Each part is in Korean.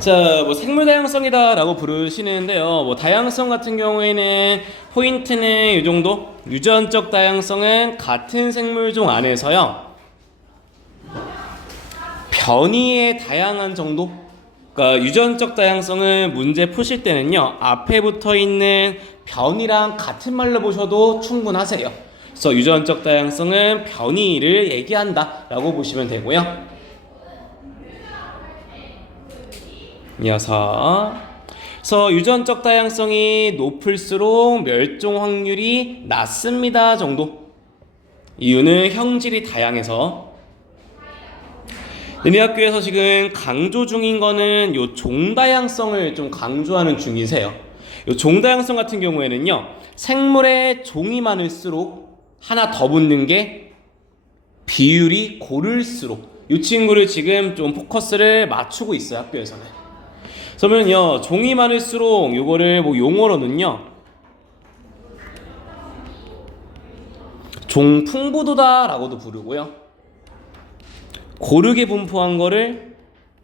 자, 생물 다양성이다라고 부르시는데요. 다양성 같은 경우에는 포인트는 이 정도. 유전적 다양성은 같은 생물종 안에서요. 변이의 다양한 정도. 그러니까 유전적 다양성은 문제 푸실 때는요. 앞에 붙어 있는 변이랑 같은 말로 보셔도 충분하세요. 그래서 유전적 다양성은 변이를 얘기한다라고 보시면 되고요. 이어서 그래서 유전적 다양성이 높을수록 멸종 확률이 낮습니다 정도. 이유는 형질이 다양해서. 너네 학교에서 지금 강조 중인 거는 요 종다양성을 좀 강조하는 중이세요. 요 종다양성 같은 경우에는요, 생물의 종이 많을수록 하나 더 붙는 게 비율이 고를수록, 이 친구를 지금 좀 포커스를 맞추고 있어요, 학교에서는. 그러면요, 종이 많을수록 요거를 용어로는요, 종풍부도다 라고도 부르고요, 고르게 분포한 거를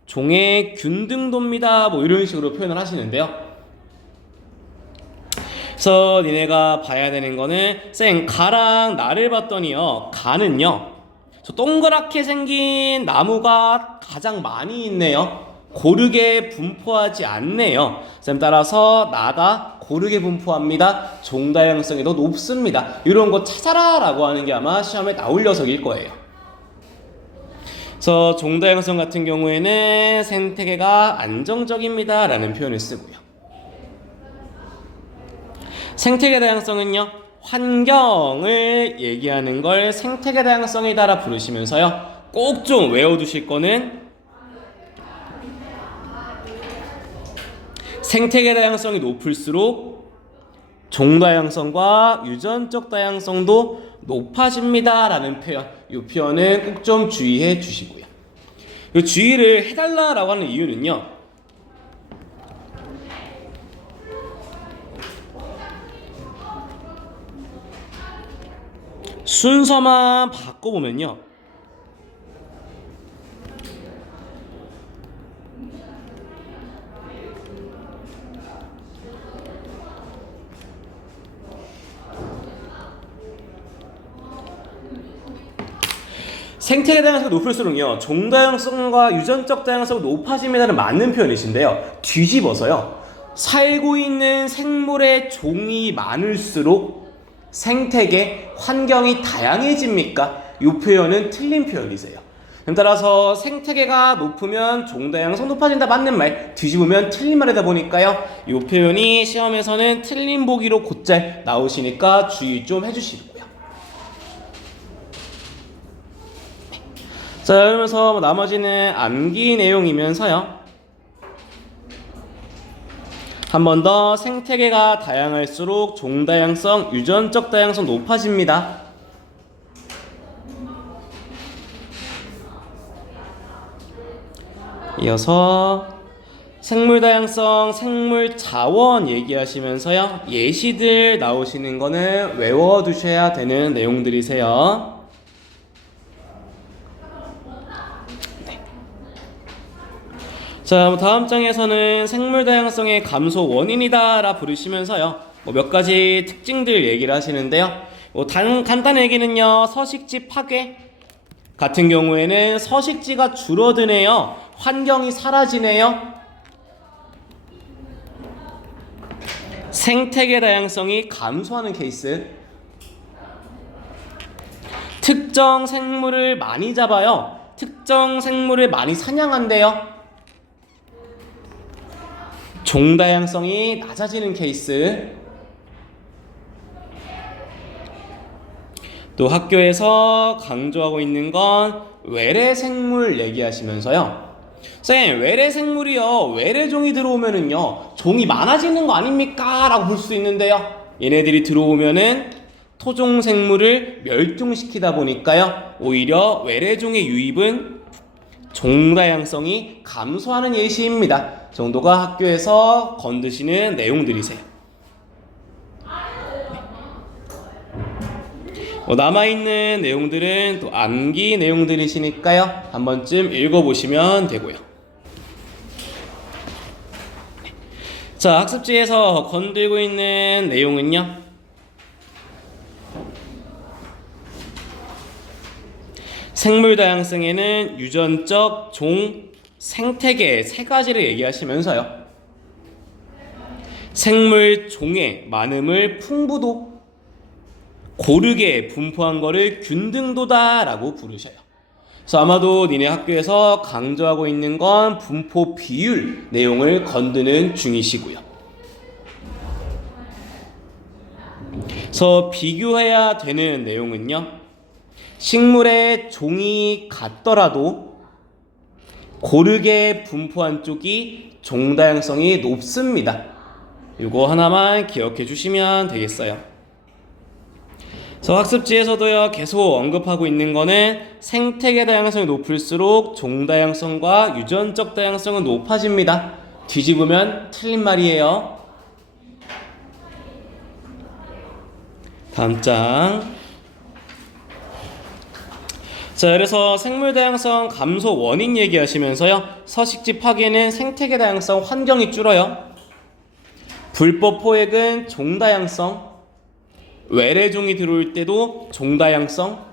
종의 균등도입니다 이런 식으로 표현을 하시는데요. 그래서 니네가 봐야 되는 거는, 쌩 가랑 나를 봤더니요, 가는요 동그랗게 생긴 나무가 가장 많이 있네요. 고르게 분포하지 않네요. 따라서 나가 고르게 분포합니다. 종다양성이 더 높습니다. 이런 거 찾아라 라고 하는 게 아마 시험에 나올 녀석일 거예요. 그래서 종다양성 같은 경우에는 생태계가 안정적입니다 라는 표현을 쓰고요. 생태계 다양성은요, 환경을 얘기하는 걸 생태계 다양성이다라 부르시면서요, 꼭 좀 외워두실 거는 생태계 다양성이 높을수록 종다양성과 유전적 다양성도 높아집니다 라는 표현, 이 표현은 꼭 좀 주의해 주시고요. 이 주의를 해달라고 하는 이유는요, 순서만 바꿔보면요, 생태계 다양성이 높을수록요, 종다양성과 유전적 다양성이 높아집니다는 맞는 표현이신데요, 뒤집어서요, 살고 있는 생물의 종이 많을수록 생태계 환경이 다양해집니까? 이 표현은 틀린 표현이세요. 따라서 생태계가 높으면 종다양성 높아진다 맞는 말, 뒤집으면 틀린 말이다 보니까요, 이 표현이 시험에서는 틀린 보기로 곧잘 나오시니까 주의 좀 해주시고요. 자, 그러면서 나머지는 암기 내용이면서요, 한 번 더 생태계가 다양할수록 종다양성, 유전적 다양성 높아집니다. 이어서 생물 다양성, 생물 자원 얘기하시면서요, 예시들 나오시는 거는 외워두셔야 되는 내용들이세요. 자, 다음 장에서는 생물 다양성의 감소 원인이다 라 부르시면서요, 몇 가지 특징들 얘기를 하시는데요, 간단한 얘기는요, 서식지 파괴 같은 경우에는 서식지가 줄어드네요, 환경이 사라지네요, 생태계 다양성이 감소하는 케이스, 특정 생물을 많이 잡아요, 특정 생물을 많이 사냥한대요, 종다양성이 낮아지는 케이스. 또 학교에서 강조하고 있는 건 외래생물 얘기하시면서요, 쌤 외래생물이요, 외래종이 들어오면은요 종이 많아지는 거 아닙니까? 라고 볼 수 있는데요, 얘네들이 들어오면은 토종생물을 멸종시키다 보니까요, 오히려 외래종의 유입은 종다양성이 감소하는 예시입니다 정도가 학교에서 건드시는 내용들이세요. 남아있는 내용들은 또 암기 내용들이시니까요, 한 번쯤 읽어보시면 되고요. 자, 학습지에서 건들고 있는 내용은요. 생물 다양성에는 유전적, 종, 생태계 세 가지를 얘기하시면서요. 생물 종의 많음을 풍부도, 고르게 분포한 거를 균등도다라고 부르셔요. 그래서 아마도 니네 학교에서 강조하고 있는 건 분포 비율 내용을 건드는 중이시고요. 그래서 비교해야 되는 내용은요. 식물의 종이 같더라도 고르게 분포한 쪽이 종다양성이 높습니다. 이거 하나만 기억해 주시면 되겠어요. 그래서 학습지에서도요 계속 언급하고 있는 거는 생태계 다양성이 높을수록 종다양성과 유전적 다양성은 높아집니다. 뒤집으면 틀린 말이에요. 다음 장. 자, 그래서 생물 다양성 감소 원인 얘기하시면서요. 서식지 파괴는 생태계 다양성, 환경이 줄어요. 불법 포획은 종다양성, 외래종이 들어올 때도 종다양성,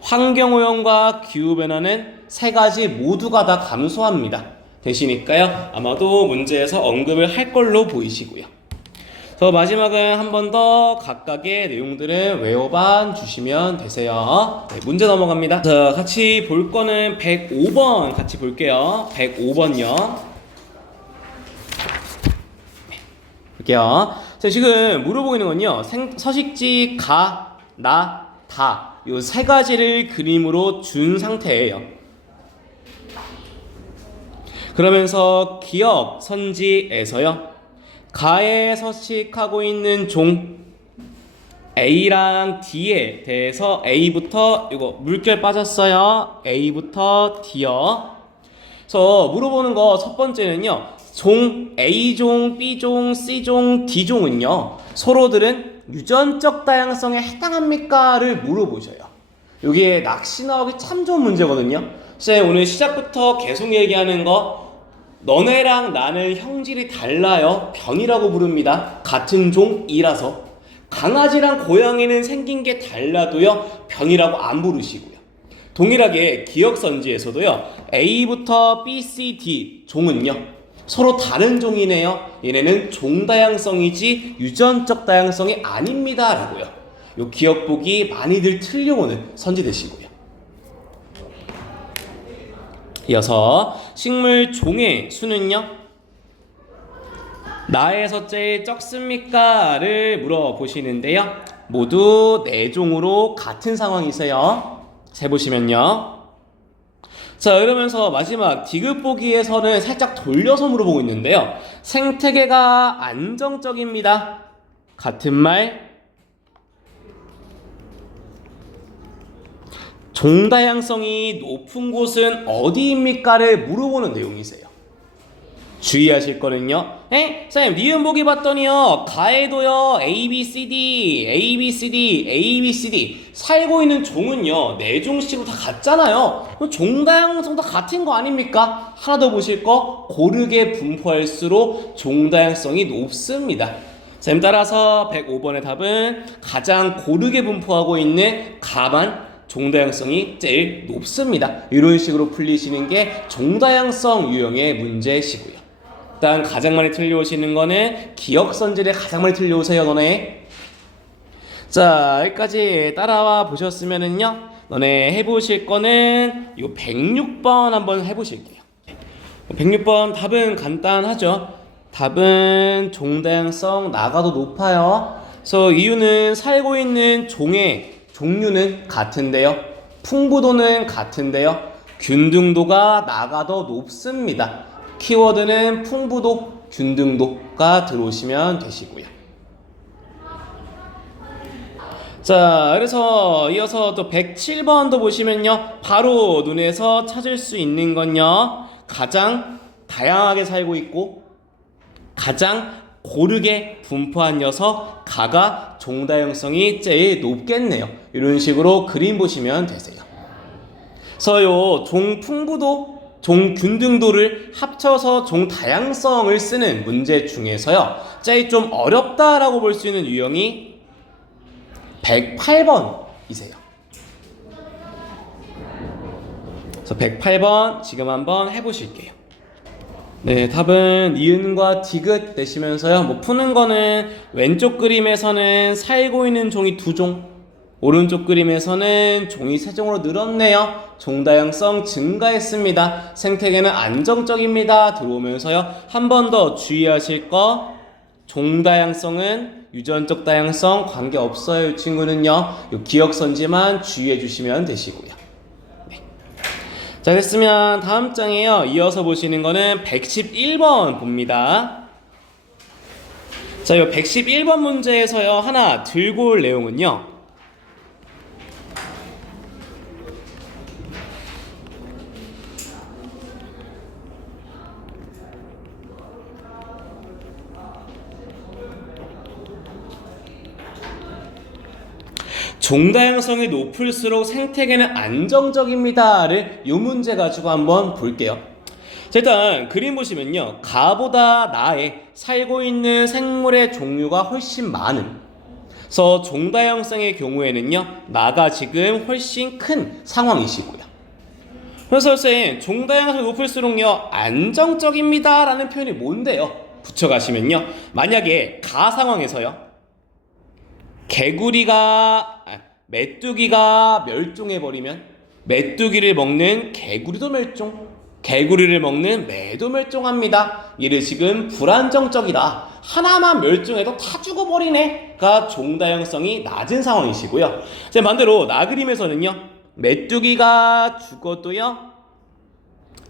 환경오염과 기후변화는 세 가지 모두가 다 감소합니다. 되시니까요. 아마도 문제에서 언급을 할 걸로 보이시고요. 그래서 마지막은 한 번 더 각각의 내용들을 외워봐 주시면 되세요. 네, 문제 넘어갑니다. 자, 같이 볼 거는 105번 같이 볼게요. 105번요. 볼게요. 자, 지금 물어보고 있는 건요. 서식지 가, 나, 다 요 세 가지를 그림으로 준 상태예요. 그러면서 기억 선지에서요. 가에 서식하고 있는 종 A랑 D에 대해서 A부터 이거 물결 빠졌어요. A부터 D요. 그래서 물어보는 거 첫 번째는요. 종 A종, B종, C종, D종은요. 서로들은 유전적 다양성에 해당합니까?를 물어보셔요. 여기에 낚시 나오기 참 좋은 문제거든요. 쌤 오늘 시작부터 계속 얘기하는 거 너네랑 나는 형질이 달라요. 변이라고 부릅니다. 같은 종이라서. 강아지랑 고양이는 생긴 게 달라도요. 변이라고 안 부르시고요. 동일하게 기억선지에서도요. A부터 B, C, D 종은요. 서로 다른 종이네요. 얘네는 종다양성이지 유전적 다양성이 아닙니다. 라고요. 요 기억보기 많이들 틀려오는 선지되시고요. 이어서 식물 종의 수는요. 나에서 제일 적습니까? 를 물어보시는데요. 모두 4종으로 같은 상황이세요. 세보시면요. 자, 이러면서 마지막 디귿보기에서는 살짝 돌려서 물어보고 있는데요. 생태계가 안정적입니다. 같은 말. 종다양성이 높은 곳은 어디입니까?를 물어보는 내용이세요. 주의하실 거는요. 선생님 니은 보기 봤더니요. 가에도요. A, B, C, D, A, B, C, D, A, B, C, D 살고 있는 종은요. 4종씩으로 다 같잖아요. 종다양성 다 같은 거 아닙니까? 하나 더 보실 거 고르게 분포할수록 종다양성이 높습니다. 선생님 따라서 105번의 답은 가장 고르게 분포하고 있는 가만 종다양성이 제일 높습니다. 이런 식으로 풀리시는 게 종다양성 유형의 문제시고요. 일단 가장 많이 틀려오시는 거는 기억선지를 가장 많이 틀려오세요. 너네. 자, 여기까지 따라와 보셨으면은요. 너네 해보실 거는 이거 106번 한번 해보실게요. 106번 답은 간단하죠. 답은 종다양성 나가도 높아요. 그래서 이유는 살고 있는 종의 종류는 같은데요. 풍부도는 같은데요. 균등도가 나가 더 높습니다. 키워드는 풍부도, 균등도가 들어오시면 되시고요. 자, 그래서 이어서 또 107번도 보시면요. 바로 눈에서 찾을 수 있는 건요. 가장 다양하게 살고 있고 가장 고르게 분포한 녀석 가가 종다양성이 제일 높겠네요. 이런 식으로 그림 보시면 되세요. 그래서 요 종 풍부도 종 균등도를 합쳐서 종 다양성을 쓰는 문제 중에서요. 이 좀 어렵다라고 볼 수 있는 유형이 108번이세요. 그래서 108번 지금 한번 해보실게요. 네, 답은 니은과 디귿 내시면서요. 뭐 푸는 거는 왼쪽 그림에서는 살고 있는 종이 2종, 오른쪽 그림에서는 종이 3종으로 늘었네요. 종 다양성 증가했습니다. 생태계는 안정적입니다. 들어오면서요. 한 번 더 주의하실 거, 종 다양성은 유전적 다양성 관계없어요. 이 친구는요. 요 기억선지만 주의해 주시면 되시고요. 네. 자, 됐으면 다음 장에요. 이어서 보시는 거는 111번 봅니다. 자, 이 111번 문제에서요. 하나 들고 올 내용은요. 종 다양성이 높을수록 생태계는 안정적입니다를 이 문제 가지고 한번 볼게요. 자, 일단 그림 보시면요. 가보다 나에 살고 있는 생물의 종류가 훨씬 많은, 그래서 종 다양성의 경우에는요. 나가 지금 훨씬 큰 상황이시고요. 그래서 선생님, 종 다양성이 높을수록요. 안정적입니다 라는 표현이 뭔데요? 붙여가시면요. 만약에 가 상황에서요. 메뚜기가 멸종해버리면 메뚜기를 먹는 개구리도 멸종, 개구리를 먹는 매도 멸종합니다. 얘를 지금 불안정적이다. 하나만 멸종해도 다 죽어버리네가 종 다양성이 낮은 상황이시고요. 반대로 나그림에서는요. 메뚜기가 죽어도요.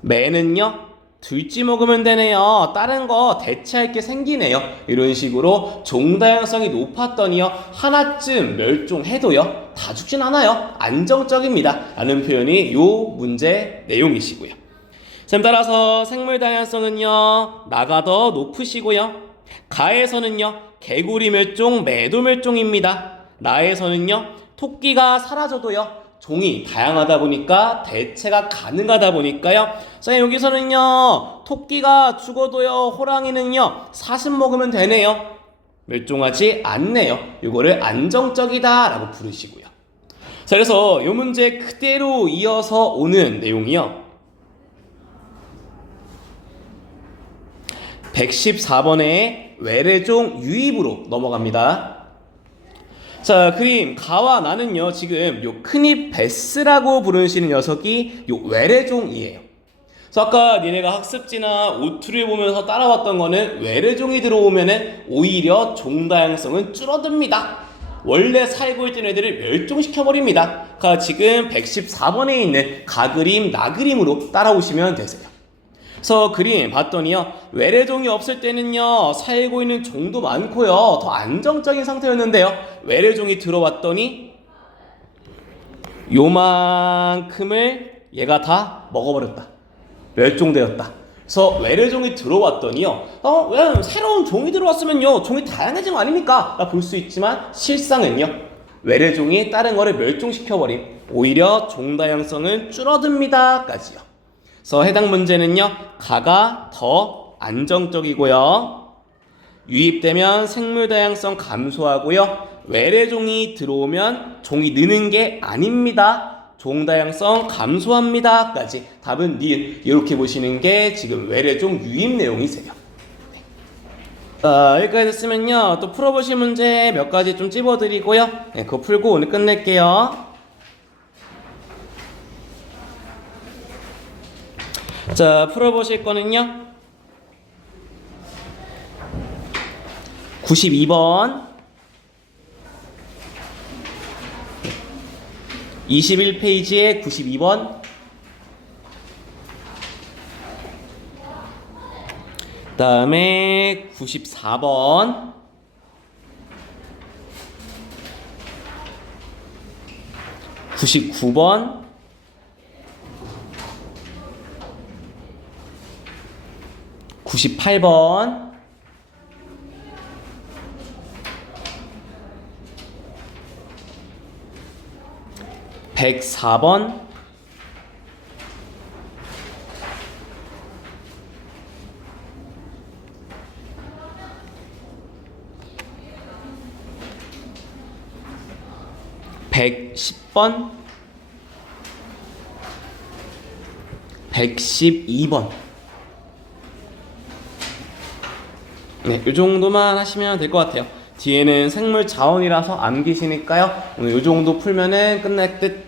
매는요. 들쥐 먹으면 되네요. 다른 거 대체할 게 생기네요. 이런 식으로 종 다양성이 높았더니요. 하나쯤 멸종해도요. 다 죽진 않아요. 안정적입니다. 라는 표현이 요 문제 내용이시고요. 따라서 생물 다양성은요. 나가 더 높으시고요. 가에서는요. 개구리 멸종, 매도 멸종입니다. 나에서는요. 토끼가 사라져도요. 종이 다양하다 보니까 대체가 가능하다 보니까요. 자, 여기서는요. 토끼가 죽어도요. 호랑이는요. 사슴 먹으면 되네요. 멸종하지 않네요. 이거를 안정적이다 라고 부르시고요. 자, 그래서 이 문제 그대로 이어서 오는 내용이요. 114번의 외래종 유입으로 넘어갑니다. 자, 그림 가와 나는요. 지금 요 큰입 베스라고 부르시는 녀석이 요 외래종이에요. 그래서 아까 니네가 학습지나 오투를 보면서 따라왔던 거는 외래종이 들어오면은 오히려 종 다양성은 줄어듭니다. 원래 살고 있던 애들을 멸종시켜버립니다. 그러니까 지금 114번에 있는 가그림, 나그림으로 따라오시면 되세요. 그래서 그림 봤더니요. 외래종이 없을 때는요. 살고 있는 종도 많고요. 더 안정적인 상태였는데요. 외래종이 들어왔더니 요만큼을 얘가 다 먹어버렸다. 멸종되었다. 그래서 외래종이 들어왔더니요. 왜 새로운 종이 들어왔으면요. 종이 다양해진 거 아닙니까? 볼 수 있지만 실상은요. 외래종이 다른 거를 멸종시켜버림. 오히려 종 다양성은 줄어듭니다. 까지요. 그래서 해당 문제는요. 가가 더 안정적이고요. 유입되면 생물 다양성 감소하고요. 외래종이 들어오면 종이 느는 게 아닙니다. 종 다양성 감소합니다. 까지 답은 니은. 이렇게 보시는 게 지금 외래종 유입 내용이세요. 네. 여기까지 됐으면요. 또 풀어보실 문제 몇 가지 좀 찝어드리고요. 네, 그거 풀고 오늘 끝낼게요. 자, 풀어보실 거는요. 92번 21페이지에 92번 그 다음에 94번 99번 98번 104번 110번, 112번. 네, 이 정도만 하시면 될 것 같아요. 뒤에는 생물 자원이라서 암기시니까요. 오늘 이 정도 풀면은 끝날 듯.